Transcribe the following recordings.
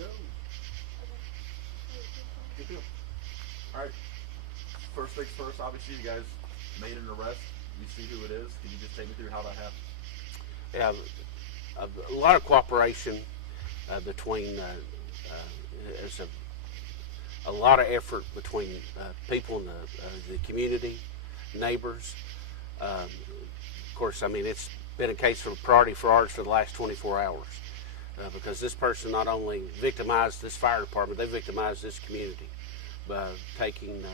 go. Good deal. All right. First things first, obviously you guys made an arrest. You see who it is. Can you just take me through how that happened? Yeah, a lot of cooperation between, there's a lot of effort between people in the community, neighbors. Of course, I mean, it's been a case of priority for ours for the last 24 hours because this person not only victimized this fire department, they victimized this community by taking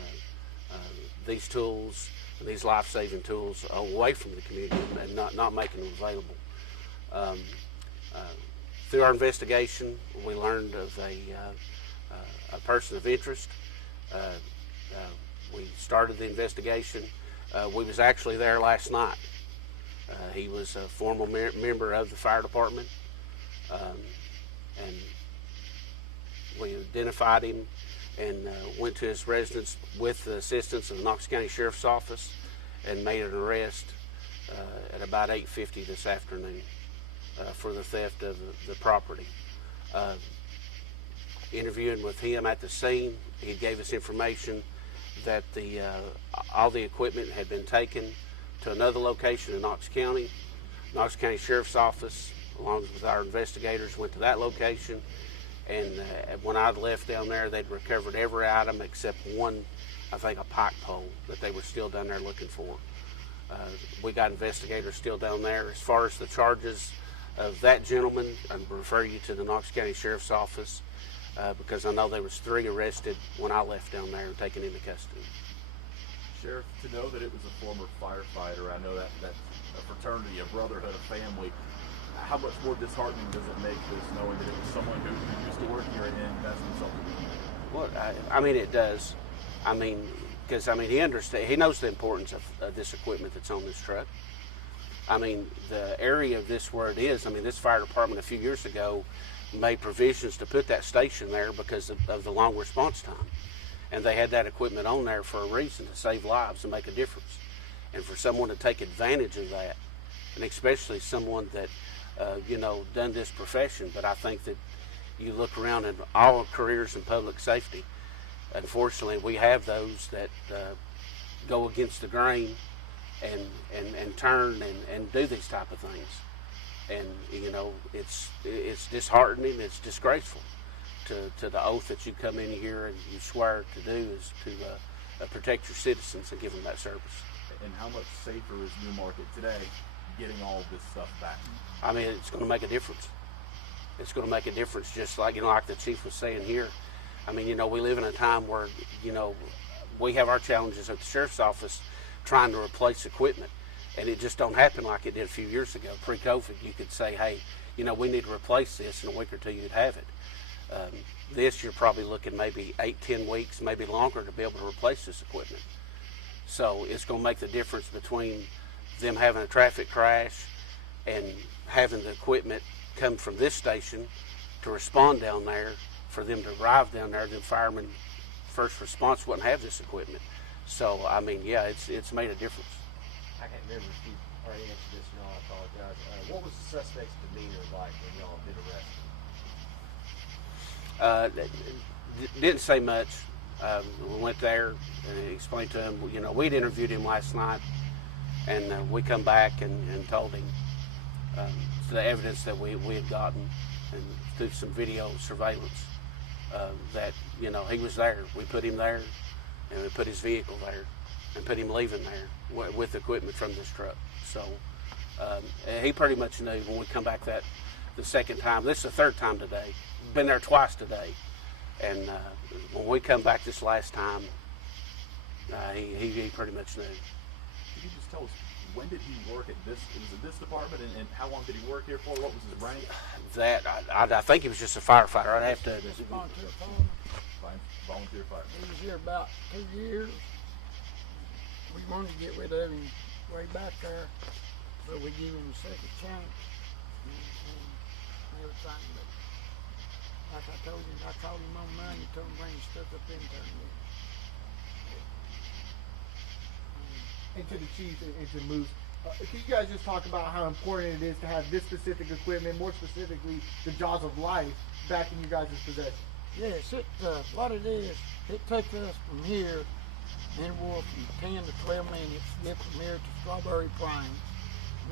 these tools, these life-saving tools away from the community and not making them available. Through our investigation, we learned of a person of interest. We started the investigation. We was actually there last night. He was a former member of the fire department, and we identified him and went to his residence with the assistance of the Knox County Sheriff's Office and made an arrest at about 8:50 this afternoon for the theft of the property. Interviewing with him at the scene, he gave us information that all the equipment had been taken to another location in Knox County. Knox County Sheriff's Office, along with our investigators, went to that location, and when I left down there, they'd recovered every item except one, I think a pike pole that they were still down there looking for. We got investigators still down there. As far as the charges of that gentleman, I'd refer you to the Knox County Sheriff's Office because I know there was 3 arrested when I left down there and taken into custody. Sheriff, to know that it was a former firefighter, I know that's a fraternity, a brotherhood, a family. How much more disheartening does it make this knowing that it was someone who used to work here and that's something? Well, I mean, it does. I mean, because I mean, he knows the importance of this equipment that's on this truck. I mean, the area of this where it is, I mean, this fire department a few years ago made provisions to put that station there because of the long response time. And they had that equipment on there for a reason, to save lives and make a difference. And for someone to take advantage of that, and especially someone that, done this profession, but I think that you look around in all careers in public safety, unfortunately, we have those that go against the grain and turn and do these type of things. And, it's disheartening, it's disgraceful to the oath that you come in here and you swear to do is to protect your citizens and give them that service. And how much safer is Newmarket today getting all this stuff back? I mean, it's going to make a difference. It's going to make a difference, just like, like the chief was saying here. I mean, we live in a time where, we have our challenges at the sheriff's office trying to replace equipment, and it just don't happen like it did a few years ago. Pre-COVID, you could say, hey, we need to replace this. In a week or two, you'd have it. This, you're probably looking maybe 8-10 weeks, maybe longer, to be able to replace this equipment. So it's going to make the difference between them having a traffic crash and having the equipment come from this station to respond down there. For them to arrive down there, the firemen, first response wouldn't have this equipment. So, I mean, yeah, it's made a difference. I can't remember if you already answered this, and I apologize. What was the suspect's demeanor like when y'all did arrest him? Didn't say much. We went there and explained to him, we'd interviewed him last night, and we come back and told him the evidence that we had gotten and through some video surveillance that, he was there. We put him there, and we put his vehicle there and put him leaving there with equipment from this truck. So he pretty much knew when we come back the second time. This is the third time today. Been there twice today. And when we come back this last time, he pretty much knew. Could you just tell us, when did he work at this department, and how long did he work here for? What was his rank? That I think he was just a firefighter. I'd have to. Volunteer fireman. Volunteer fireman. He was here about 2 years. We wanted to get rid of him way back there, but we gave him a second chance and everything. But like I told him, I called him on mine. He told him bring his stuff up in there. And to the chief and to Moose, can you guys just talk about how important it is to have this specific equipment, more specifically the jaws of life, back in your guys' possession? Yes, what it is, it takes us from here anywhere from 10 to 12 minutes to get from here to Strawberry Plains.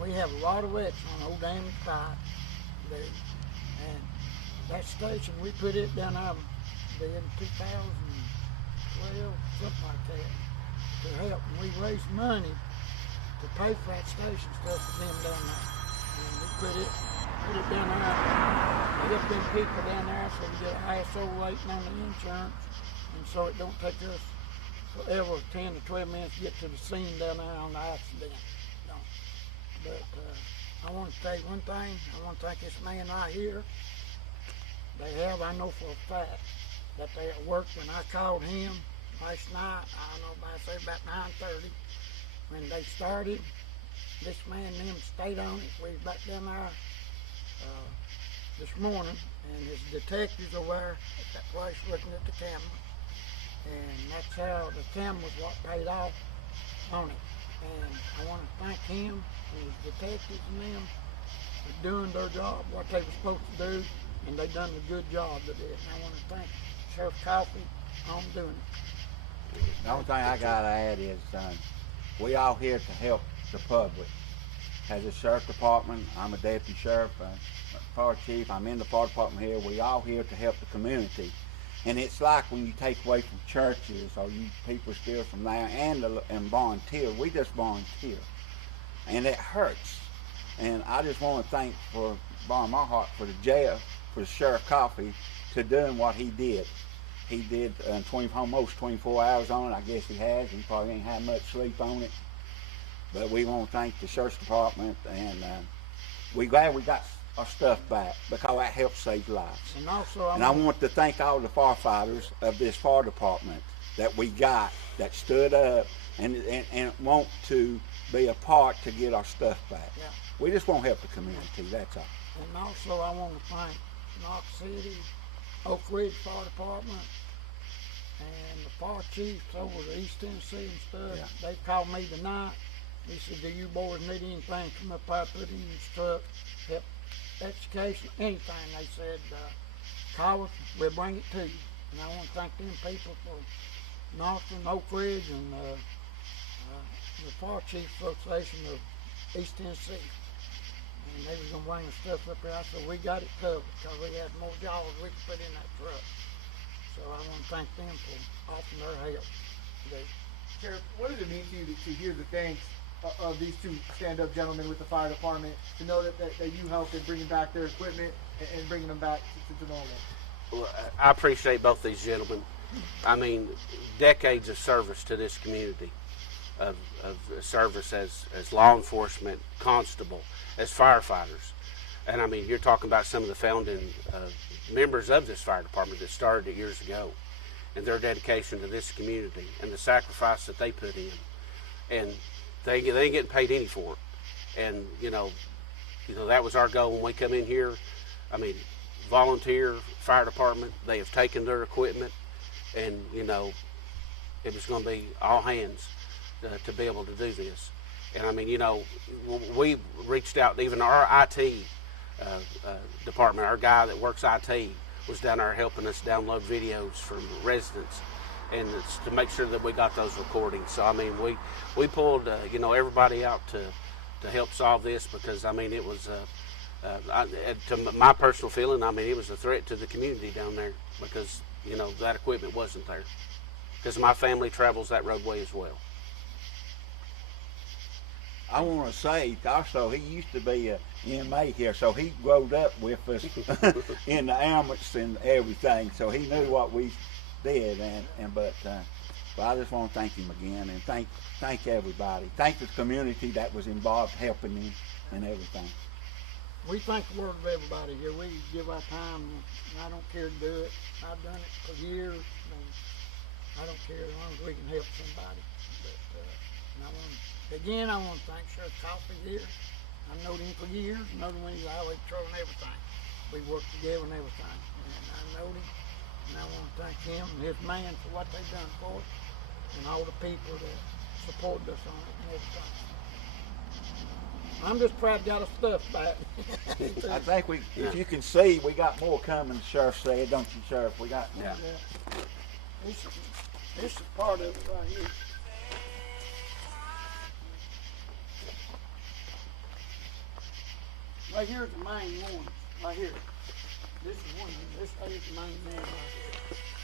We have a lot of wrecks on Old Damage Pike there. And that station, we put it down there in 2012, something like that, to help. And we raised money to pay for that station stuff for them down there. And we put it down there. We help them people down there so we get an ISO rating on the insurance, and so it don't take us forever 10 to 12 minutes to get to the scene down there on the accident. No. But I want to tell you one thing. I want to thank this man right here. I know for a fact that they at work when I called him last night. I don't know, I say about 9:30 when they started. This man and them stayed on it. We was back down there this morning, and his detectives over there at that place looking at the camera. And that's how the camera's what paid off on it. And I want to thank him and his detectives and them for doing their job, what they were supposed to do, and they done a good job of it. And I want to thank Sheriff Coffey on doing it. The only thing I gotta add is we all here to help the public. As a sheriff department, I'm a deputy sheriff, fire chief, I'm in the fire department here. We all here to help the community. And it's like when you take away from churches or you people steal from there and volunteer, we just volunteer. And it hurts. And I just want to thank for bottom of my heart for the jail, for the Sheriff Coffey to doing what he did. He did almost 24 hours on it. I guess he has. He probably ain't had much sleep on it. But we want to thank the sheriff's department, and we're glad we got our stuff back because that helps save lives. And also, I want to thank all the firefighters of this fire department that we got that stood up and want to be a part to get our stuff back. Yeah. We just want to help the community, that's all. And also I want to thank Knox City, Oak Ridge Fire Department, and the fire chiefs over the East Tennessee and stuff. Yeah. They called me tonight. He said, do you boys need anything? Come up there, put in your truck, help education, anything. They said, call us, we'll bring it to you. And I want to thank them people for Norton, Oak Ridge, and the Fire Chiefs Association of East Tennessee. And they was going to bring the stuff up here. I said, we got it covered because we had more jobs we could put in that truck. So I want to thank them for offering their help today. Sheriff, what does it mean to you to hear the thanks of these two stand-up gentlemen with the fire department, to know that you helped in bringing back their equipment and bringing them back to normal? Well, I appreciate both these gentlemen. I mean, decades of service to this community, of service as law enforcement, constable, as firefighters. And I mean, you're talking about some of the founding members of this fire department that started it years ago, and their dedication to this community and the sacrifice that they put in. And they ain't getting paid any for it. And you know that was our goal when we come in here. I mean, volunteer fire department, they have taken their equipment, and it was going to be all hands to be able to do this. And I mean, we reached out, even our IT department, our guy that works IT was down there helping us download videos from residents, and it's to make sure that we got those recordings. So I mean, we pulled everybody out to help solve this, because I mean, it was to my personal feeling, I mean, it was a threat to the community down there, because that equipment wasn't there, because my family travels that roadway as well. I want to say also, he used to be a inmate here, so he growed up with us in the ambulance and everything, so he knew what we did. But I just want to thank him again, and thank everybody. Thank the community that was involved helping him and everything. We thank the world of everybody here. We give our time. I don't care to do it. I've done it for years, and I don't care as long as we can help somebody. But I want to thank Sheriff Coffey here. I've known him for years. I know him when he's highway patrol and everything. We worked together and everything. And I know him, and I want to thank him and his man for what they've done for us, and all the people that supported us on it and everything. I'm just proud I got our stuff back. I think we, Yeah. if you can see, we got more coming, the sheriff said, don't you, Sheriff? We got, Yeah. This is part of it right here. Right here's the main one, right here. This is one, this is the main one right here.